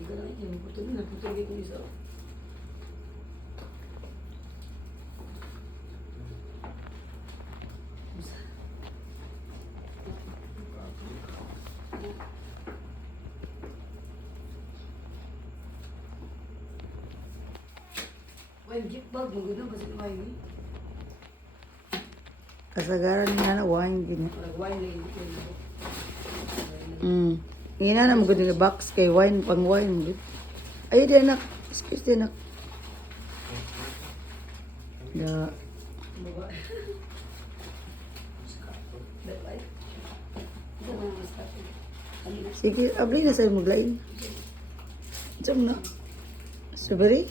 Ikaw lang yan. Putol na. Putol ko isa. Wine gift bag. Maganda ba sa wine eh? Kasagaran nga na wine ganyan. Wine na hindi ko. Ina na mo gud nga box kay wine pang wine mo. Ay di anak, excuse di anak. Ya. Sige, abli na sa'yo maglain. Diyan na. Strawberry?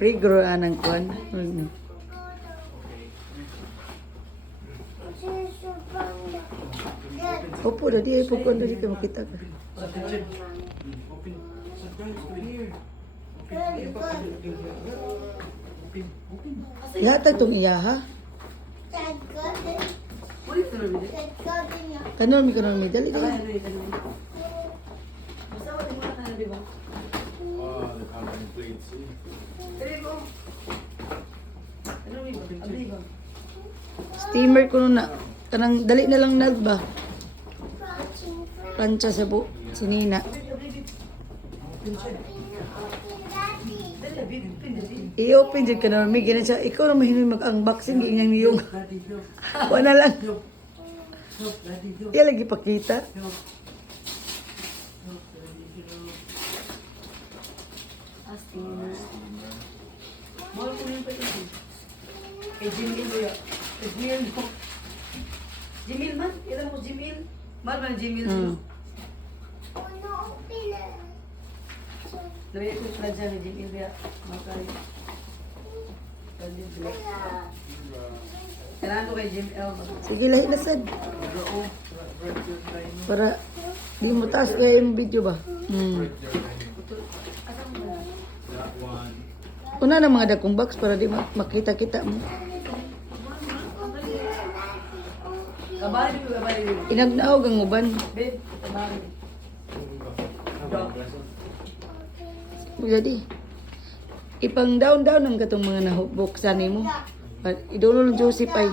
Rigro anang kuan. Opo, dadi ay pagkuan dadi ka makita ka. Yata itong iya ha? Kanon mi kanon mi dali dali. Steamer ko na kanang dali na lang nag ba? Plancha sa bu sinina. I-open dyan ka na may ganun siya. Ikaw na mahinoy mag-unboxing ganyang niyong. Wala lang. Iya lagi pakita. Mahal ko yung pwede. Kay Jimil ko ya. Jimil mo. Jimil man? Ilan mo Jimil? Mahal man Jimil mo. Labi ko pala dyan ni Jimil ya. Makay. Kailangan ko kay Jimil. Sige lahi na sad. Para di mo taas kaya yung video ba? Una na mga dakong box para di makita-kita mo. Kabali ko, kabali ko. Inagnaog ang uban. Babe, kabali. Jadi, ipang down-down ang katong mga nabuksan mo. Idulo ng Joseph ay.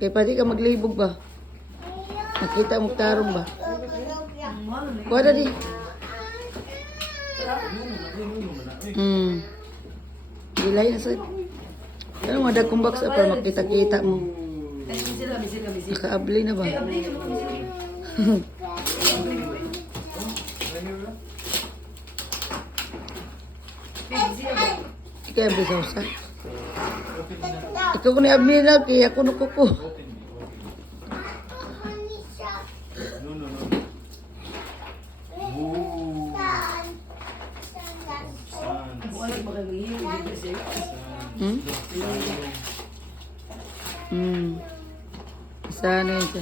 Kaya pati ka maglibog ba? Nakita mo tarong ba? Kuha na di. Gilay na sa... Ano mga dakong box para makita-kita mo. Nakaabli na ba? Ikaw abli sa usa. Ikaw ko ni abli na kaya ako nukuko. Sana yun siya.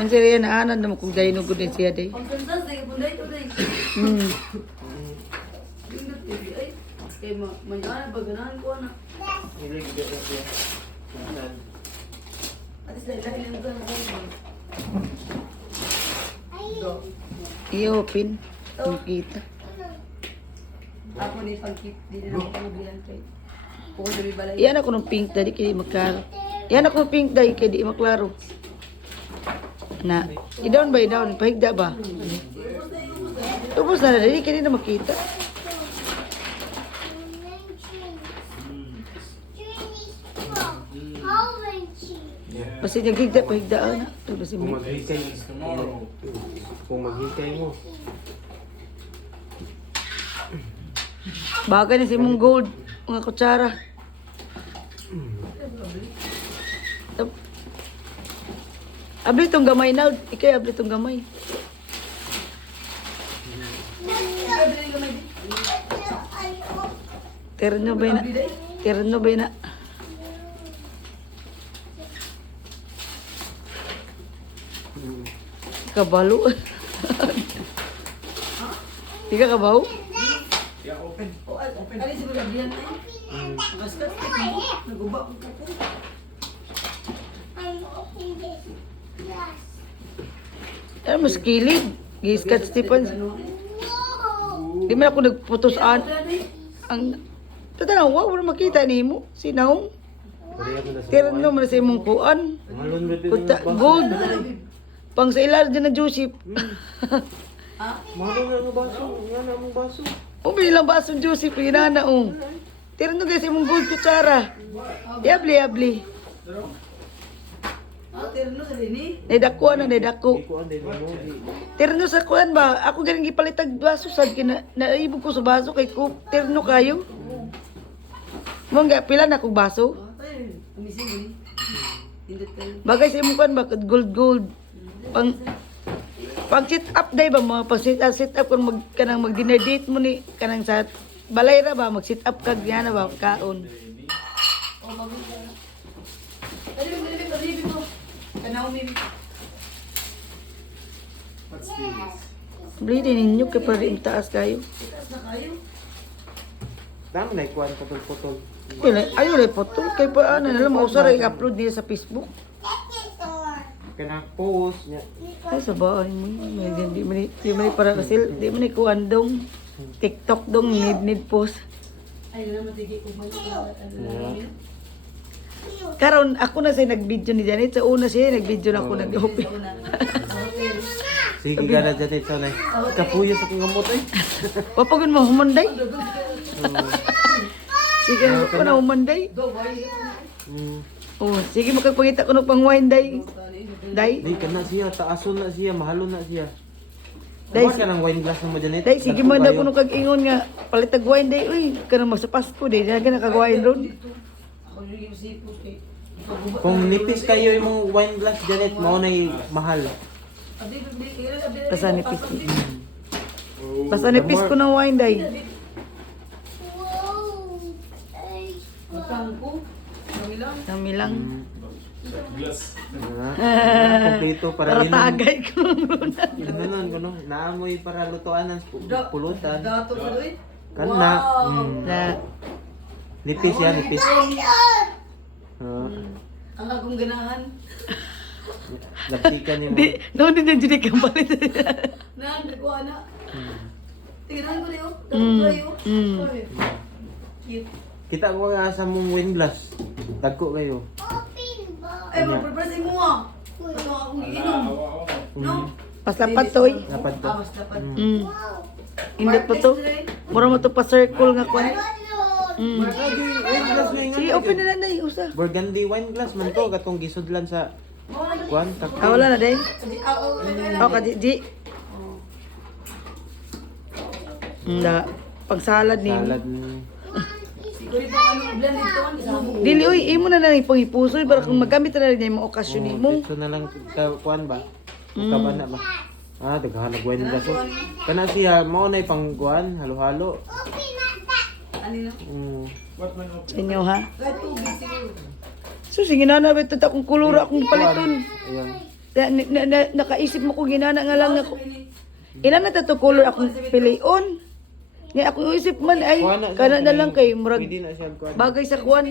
Ang siriya na anan naman kung dahil nugod din siya day. I-open. Makita. Ako ni pag-keep, di na ako pang-bilihan kayo. Kung sabi balay. Yan ako ng pink dahil kaya di maklaro. Yan ako ng pink dahil kaya di maklaro. Na, i-down ba i-down? Pahigda ba? Tubos na dahil kaya di na makita. Basta niya gigda, pahigdaan na. Kung maghintay tomorrow. Kung maghintay mo. Bagay na si mong gold. Mga kutsara. Abli itong gamay na. Ikay abli itong gamay. Terno ba na? Terno ba na? Kabalo. Di ka kabaw? Yeah, open. Kali siguro labihan na yun. Basta, nag-uba ko po. Ano mas kilid? Giskat Stephen. Di man ako nagputos ang tatanaw, wala makita nimo. Sinaw. Terno man sa imong kuan. Malon ba Puta, gold. Pang sa ilar dyan na Joseph. Malon na ang baso. Yan na ang baso. O bilang baso Joseph, inana o. Terno guys, imong gold kutsara. Yabli, yabli. Terno sa dini. Nedako na, nedako. Di ko din mo. Terno sa kuan ba? Ako galing gipalitag baso sad kina naibog ko sa baso kay ko terno kayo. Mo nga pila na kog baso. Tayo, amising ni. Hindot kayo. Bagay sa imong kuan ba gold. Pang sit up day ba mga pang sit up kung kanang mag dinner date mo ni kanang sa balay ra ba mag sit up kag yana ba kaon. Oh, maganda. Dali mo. Kanaw mi. Bili din ninyo kay para rin taas kayo. Taas na kayo. Dami na ikuan putol-putol. Ayo lay photo kay pa ano na lang mausara i-upload niya sa Facebook. Kaya post niya. Ay sa bahay mo. Di man para kasi di man kuan dong TikTok dong need post. Ay, naman tigi ko man. Karon ako na siya nag-video ni Janet. Sa una siya nag-video na ako nag-open. Sige ka na dyan ito na. Kapuya sa kong gamot eh. Wapagon mo humanday. Sige ako na humanday. Oh, sige makapangita ko ng pang wine day. Day. Di ka na siya. Taason na siya. Mahalon na siya. Day, Dahil ka ng wine glass na mo dyan eh. Day, sige man na kuno kag ingon nga palitag wine day. Uy, kana magsa Pasko day. Naga nakag-wine ron. Ako yung sipos eh. Kung nipis kayo yung wine glass dyan eh, mahal na mahal. Basta nipis. Basta nipis ko ng wine day. Magkangko. Mangilang. Kami lang. Kompleto para Para inom. tagay ko ng luna. Gano'n, gano'n. Naamoy para lutuan ng pulutan. Dato ka doy. Kana. Na, Nipis yan, nipis. Ang akong ganahan. Laptikan yung... di, no, di dyan ka palit. Naan, nagkuha na. Tingnan ko niyo. Mm, Dato kayo. mm. Cute. Kita ko nga sa mong wine glass. Dagko kayo. Ay, magprepare mo ah. Ito akong iinom. No? Paslapat toy. Dapat ba? Mas dapat. Mm. Hindi po to. Mura mo to pa circle nga kwan. Mm. Lagi, wine glass na yung Sige, open na na usa. Burgundy wine glass man to. Katong gisudlan sa... Kwan, takto. Ah, wala na day. Ah, Oh, kadiji. Da, pagsalad ni. Salad ni... Siguro pa kami blend dito ang isabog. Dili oy, imo na na ipusoy para kung magamit na rin niya yung okasyon ni mo. Dito na lang ka, kwan ba? Kabana ba? Ah, daghanag wine glass. Oh. Kana siya, mao na pang kwan, halo-halo. Ano na? Sa inyo ha. Kahit tubig siguro. So sige na na beto akong kulura akong paliton. Ayan. Nakaisip mo ko ginana nga lang ako. Ina na to color akong pilion. Nga akong isip man ay kana na lang kay murag Pwede na siya kwan. bagay sa kuan.